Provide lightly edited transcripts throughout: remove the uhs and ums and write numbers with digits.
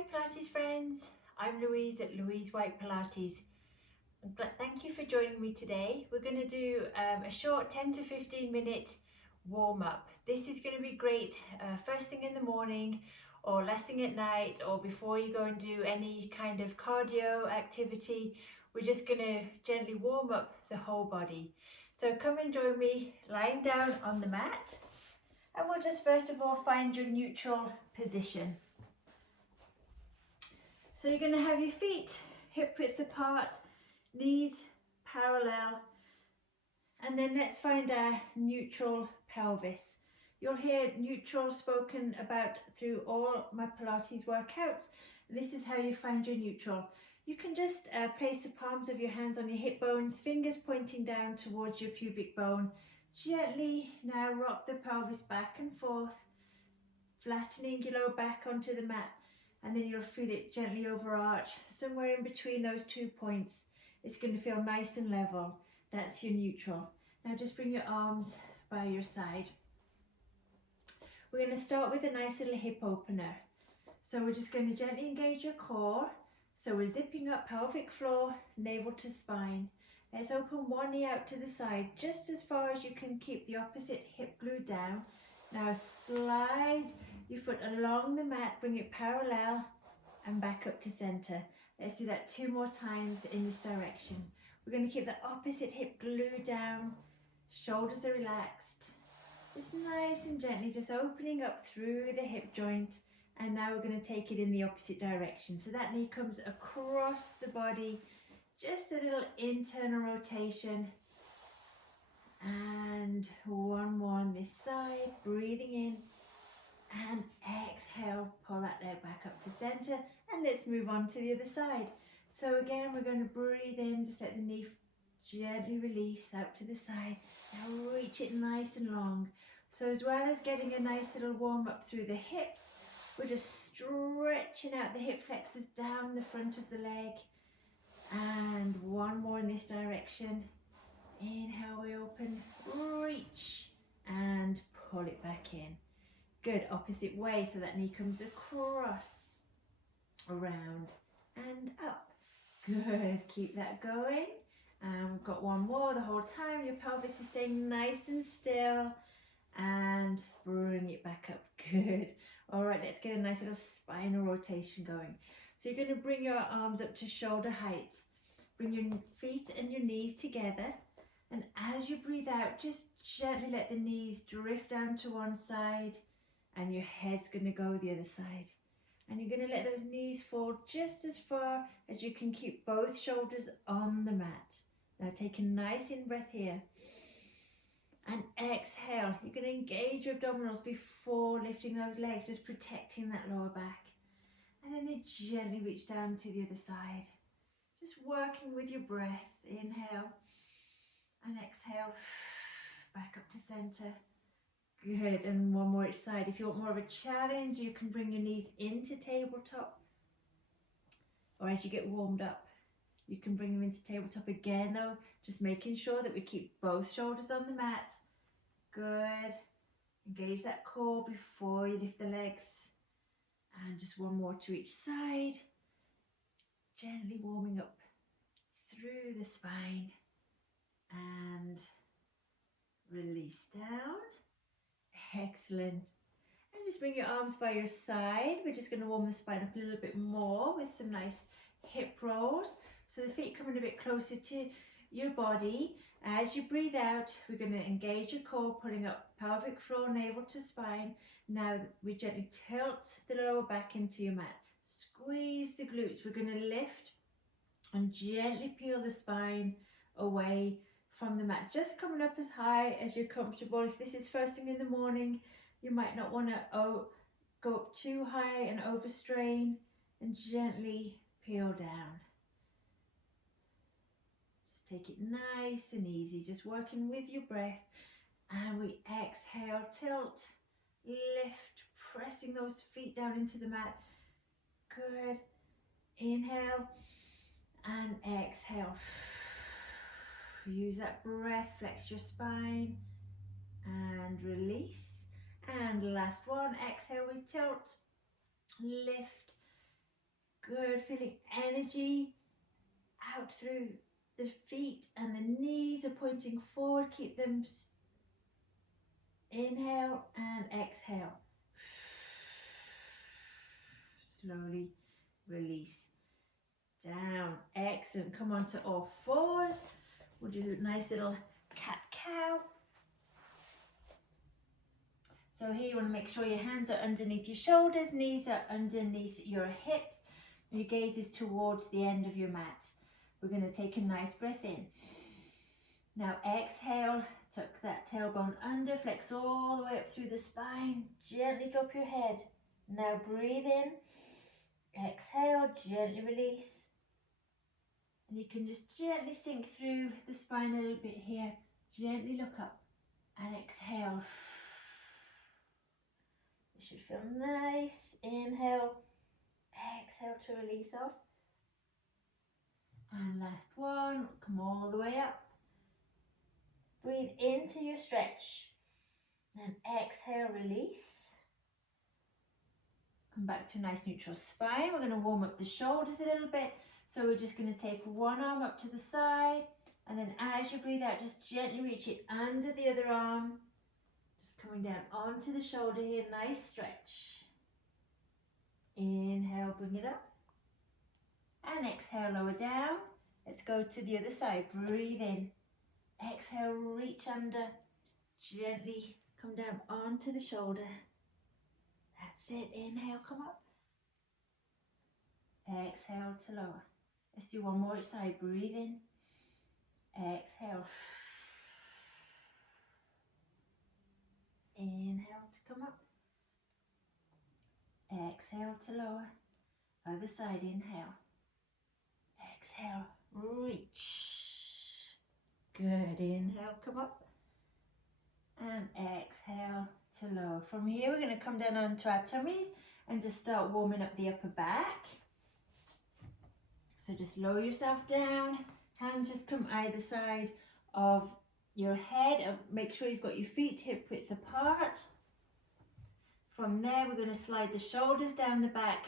Hi Pilates friends, I'm Louise at Louise White Pilates. Thank you for joining me today. We're going to do a short 10 to 15 minute warm up. This is going to be great first thing in the morning or last thing at night or before you go and do any kind of cardio activity. We're just going to gently warm up the whole body. So come and join me lying down on the mat, and we'll just first of all find your neutral position. So you're going to have your feet hip width apart, knees parallel, and then let's find our neutral pelvis. You'll hear neutral spoken about through all my Pilates workouts. This is how you find your neutral. You can just place the palms of your hands on your hip bones, fingers pointing down towards your pubic bone. Gently now rock the pelvis back and forth, flattening your lower back onto the mat. And then you'll feel it gently overarch, somewhere in between those 2 points. It's going to feel nice and level. That's your neutral. Now just bring your arms by your side. We're going to start with a nice little hip opener. So we're just going to gently engage your core. So we're zipping up pelvic floor, navel to spine. Let's open one knee out to the side, just as far as you can keep the opposite hip glued down. Now slide your foot along the mat, bring it parallel and back up to center. Let's do that 2 more times in this direction. We're going to keep the opposite hip glued down, shoulders are relaxed. Just nice and gently, just opening up through the hip joint. And now we're going to take it in the opposite direction. So that knee comes across the body, just a little internal rotation. And one more on this side, breathing in and exhale, pull that leg back up to center, and let's move on to the other side. So again, we're going to breathe in, just let the knee gently release out to the side. Now reach it nice and long. So as well as getting a nice little warm up through the hips, we're just stretching out the hip flexors down the front of the leg. And one more in this direction. Inhale, we open, reach, and pull it back in. Good, opposite way, so that knee comes across, around, and up. Good, keep that going. And we've got one more the whole time. Your pelvis is staying nice and still. And bring it back up. Good. All right, let's get a nice little spinal rotation going. So you're going to bring your arms up to shoulder height. Bring your feet and your knees together. And as you breathe out, just gently let the knees drift down to one side, and your head's going to go the other side. And you're going to let those knees fall just as far as you can keep both shoulders on the mat. Now take a nice in breath here. And exhale. You're going to engage your abdominals before lifting those legs, just protecting that lower back. And then they gently reach down to the other side. Just working with your breath. Inhale. And exhale, back up to center. Good, and one more each side. If you want more of a challenge, you can bring your knees into tabletop. Or as you get warmed up, you can bring them into tabletop again though, just making sure that we keep both shoulders on the mat. Good. Engage that core before you lift the legs. And just one more to each side. Gently warming up through the spine. And release down. Excellent. And just bring your arms by your side. We're just going to warm the spine up a little bit more with some nice hip rolls. So the feet coming a bit closer to your body. As you breathe out, we're going to engage your core, putting up pelvic floor, navel to spine. Now we gently tilt the lower back into your mat. Squeeze the glutes. We're going to lift and gently peel the spine away from the mat, just coming up as high as you're comfortable. If this is first thing in the morning, you might not want to go up too high and overstrain, and gently peel down. Just take it nice and easy, just working with your breath. And we exhale, tilt, lift, pressing those feet down into the mat. Good. Inhale and exhale. Use that breath, flex your spine and release. And last one, exhale, we tilt, lift, Good, feeling energy out through the feet, and the knees are pointing forward. Keep them. Inhale and exhale. Slowly release down. Excellent. Come on to all fours. We'll do a nice little cat-cow. So here you want to make sure your hands are underneath your shoulders, knees are underneath your hips, and your gaze is towards the end of your mat. We're going to take a nice breath in. Now exhale, tuck that tailbone under, flex all the way up through the spine, gently drop your head. Now breathe in, exhale, gently release. And you can just gently sink through the spine a little bit here, gently look up and exhale. It should feel nice. Inhale, exhale to release off. And last one, come all the way up. Breathe into your stretch and exhale, release. Come back to a nice neutral spine. We're going to warm up the shoulders a little bit. So we're just going to take one arm up to the side, and then as you breathe out, just gently reach it under the other arm. Just coming down onto the shoulder here, nice stretch. Inhale, bring it up. And exhale, lower down. Let's go to the other side. Breathe in. Exhale, reach under. Gently come down onto the shoulder. That's it. Inhale, come up. Exhale to lower. Let's do one more each side. Breathe in. Exhale. Inhale to come up. Exhale to lower. Other side. Inhale. Exhale. Reach. Good. Inhale, come up. And exhale to lower. From here, we're going to come down onto our tummies and just start warming up the upper back. So just lower yourself down. Hands just come either side of your head. Make sure you've got your feet hip width apart. From there, we're going to slide the shoulders down the back.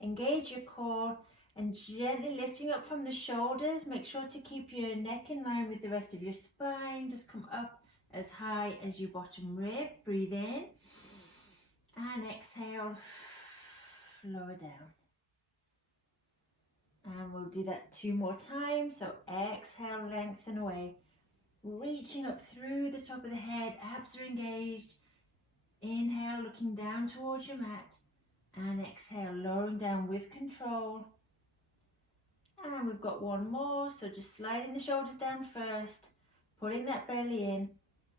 Engage your core and gently lifting up from the shoulders. Make sure to keep your neck in line with the rest of your spine. Just come up as high as your bottom rib. Breathe in and exhale, lower down. And we'll do that 2 more times. So exhale, lengthen away. Reaching up through the top of the head, abs are engaged. Inhale, looking down towards your mat. And exhale, lowering down with control. And we've got one more. So just sliding the shoulders down first. Putting that belly in.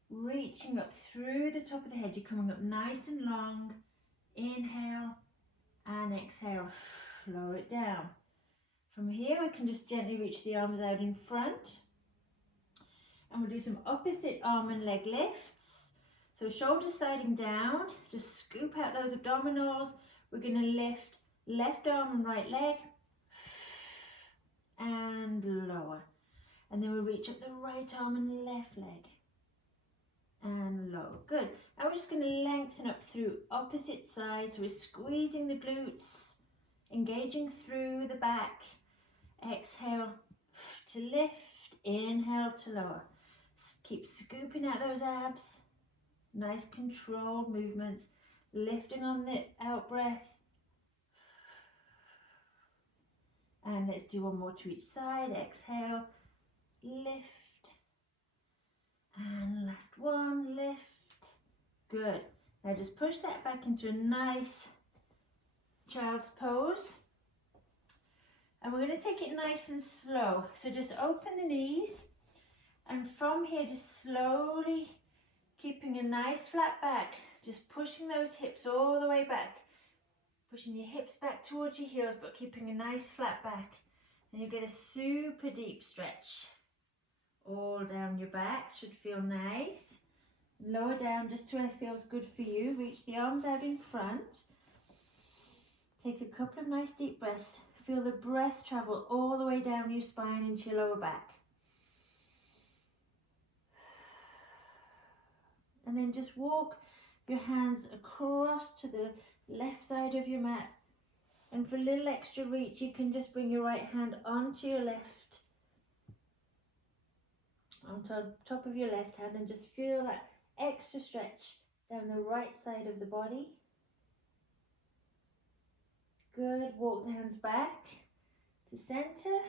Reaching up through the top of the head. You're coming up nice and long. Inhale and exhale. Lower it down. From here, we can just gently reach the arms out in front. And we'll do some opposite arm and leg lifts. So shoulders sliding down. Just scoop out those abdominals. We're going to lift left arm and right leg. And lower. And then we'll reach up the right arm and left leg. And lower. Good. And we're just going to lengthen up through opposite sides. So we're squeezing the glutes. Engaging through the back. Exhale to lift, inhale to lower. Keep scooping out those abs. Nice controlled movements. Lifting on the out breath. And let's do one more to each side. Exhale, lift. And last one, lift. Good. Now just push that back into a nice child's pose. And we're going to take it nice and slow. So just open the knees. And from here, just slowly keeping a nice flat back. Just pushing those hips all the way back. Pushing your hips back towards your heels, but keeping a nice flat back. And you get a super deep stretch. All down your back. Should feel nice. Lower down just to where it feels good for you. Reach the arms out in front. Take a couple of nice deep breaths. Feel the breath travel all the way down your spine into your lower back. And then just walk your hands across to the left side of your mat. And for a little extra reach, you can just bring your right hand onto your left, on top of your left hand, and just feel that extra stretch down the right side of the body. Good. Walk the hands back to center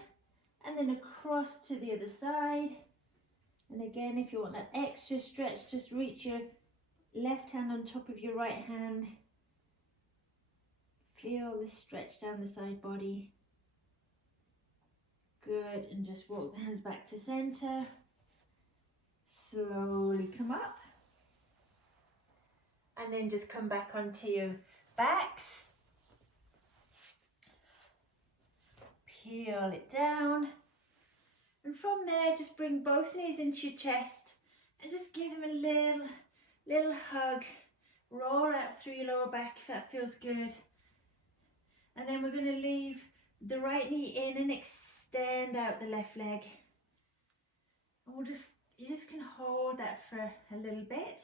and then across to the other side. And again, if you want that extra stretch, just reach your left hand on top of your right hand. Feel the stretch down the side body. Good. And just walk the hands back to center. Slowly come up. And then just come back onto your backs. Peel it down. And from there, just bring both knees into your chest and just give them a little hug. Roll out through your lower back if that feels good. And then we're going to leave the right knee in and extend out the left leg. And you just can hold that for a little bit,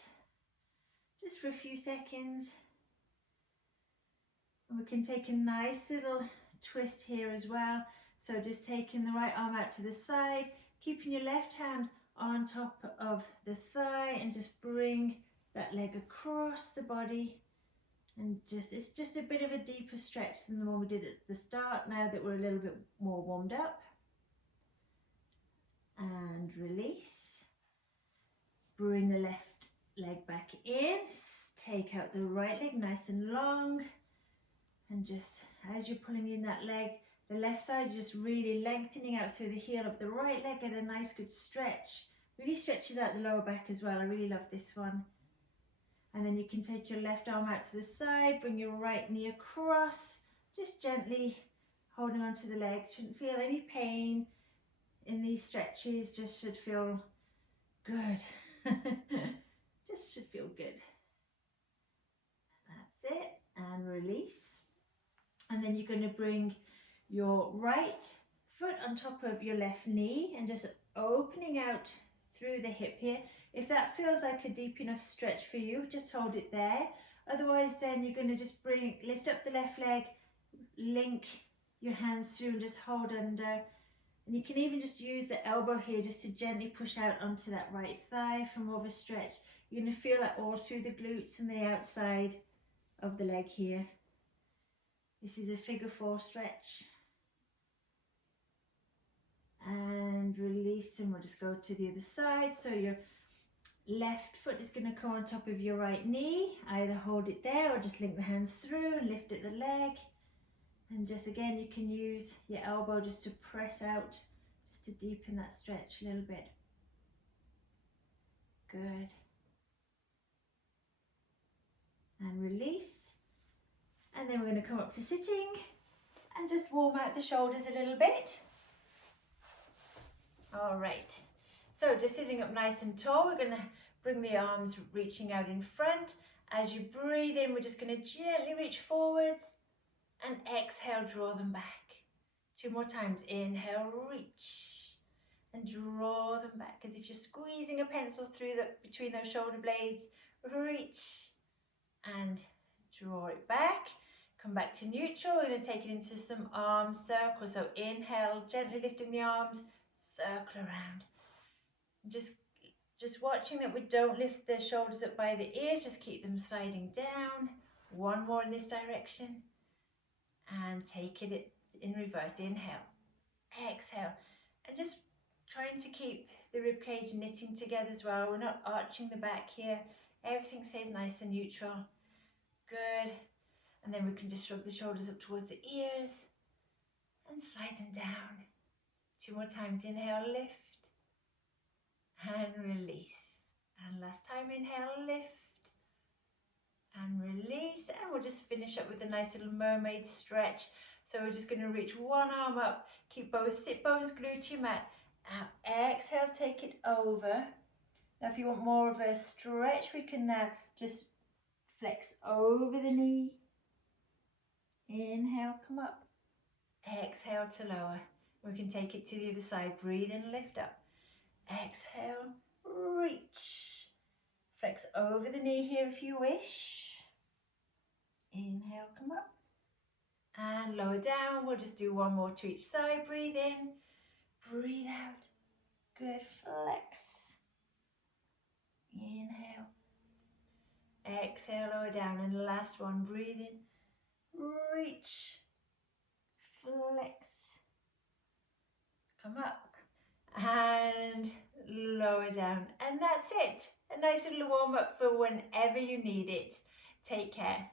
just for a few seconds. And we can take a nice little twist here as well. So just taking the right arm out to the side, keeping your left hand on top of the thigh, and just bring that leg across the body. And it's just a bit of a deeper stretch than the one we did at the start, now that we're a little bit more warmed up. And release. Bring the left leg back in. Take out the right leg nice and long. And just as you're pulling in that leg, the left side, you're just really lengthening out through the heel of the right leg. Get a nice good stretch. Really stretches out the lower back as well. I really love this one. And then you can take your left arm out to the side, bring your right knee across, just gently holding onto the leg. Shouldn't feel any pain in these stretches, just should feel good. Just should feel good. That's it. And release. And then you're going to bring your right foot on top of your left knee and just opening out through the hip here. If that feels like a deep enough stretch for you, just hold it there. Otherwise, then you're going to just lift up the left leg, link your hands through and just hold under. And you can even just use the elbow here just to gently push out onto that right thigh for more of a stretch. You're going to feel that all through the glutes and the outside of the leg here. This is a figure 4 stretch. And release, and we'll just go to the other side. So your left foot is going to come on top of your right knee. Either hold it there or just link the hands through and lift at the leg. And just again, you can use your elbow just to press out, just to deepen that stretch a little bit. Good. And release. And then we're going to come up to sitting and just warm out the shoulders a little bit. All right. So just sitting up nice and tall, we're going to bring the arms reaching out in front. As you breathe in, we're just going to gently reach forwards and exhale, draw them back. 2 more times. Inhale, reach and draw them back as if you're squeezing a pencil through between those shoulder blades. Reach and draw it back. Come back to neutral. We're going to take it into some arm circles. So inhale, gently lifting the arms, circle around. Just watching that we don't lift the shoulders up by the ears, just keep them sliding down. 1 more in this direction. And take it in reverse. Inhale, exhale. And just trying to keep the ribcage knitting together as well. We're not arching the back here. Everything stays nice and neutral. Good. And then we can just shrug the shoulders up towards the ears and slide them down. 2 more times. Inhale, lift and release. And last time, inhale, lift and release. And we'll just finish up with a nice little mermaid stretch. So we're just going to reach one arm up, keep both sit bones glued to your mat. Now exhale, take it over. Now if you want more of a stretch, we can now just flex over the knee. Inhale, come up. Exhale to lower. We can take it to the other side. Breathe in, lift up. Exhale, reach. Flex over the knee here if you wish. Inhale, come up. and lower down. We'll just do one more to each side. Breathe in, breathe out. Good, flex. Inhale. Exhale, lower down, and the last one. Breathe in, reach, flex. Come up and lower down, and that's it. A nice little warm up for whenever you need it. Take care.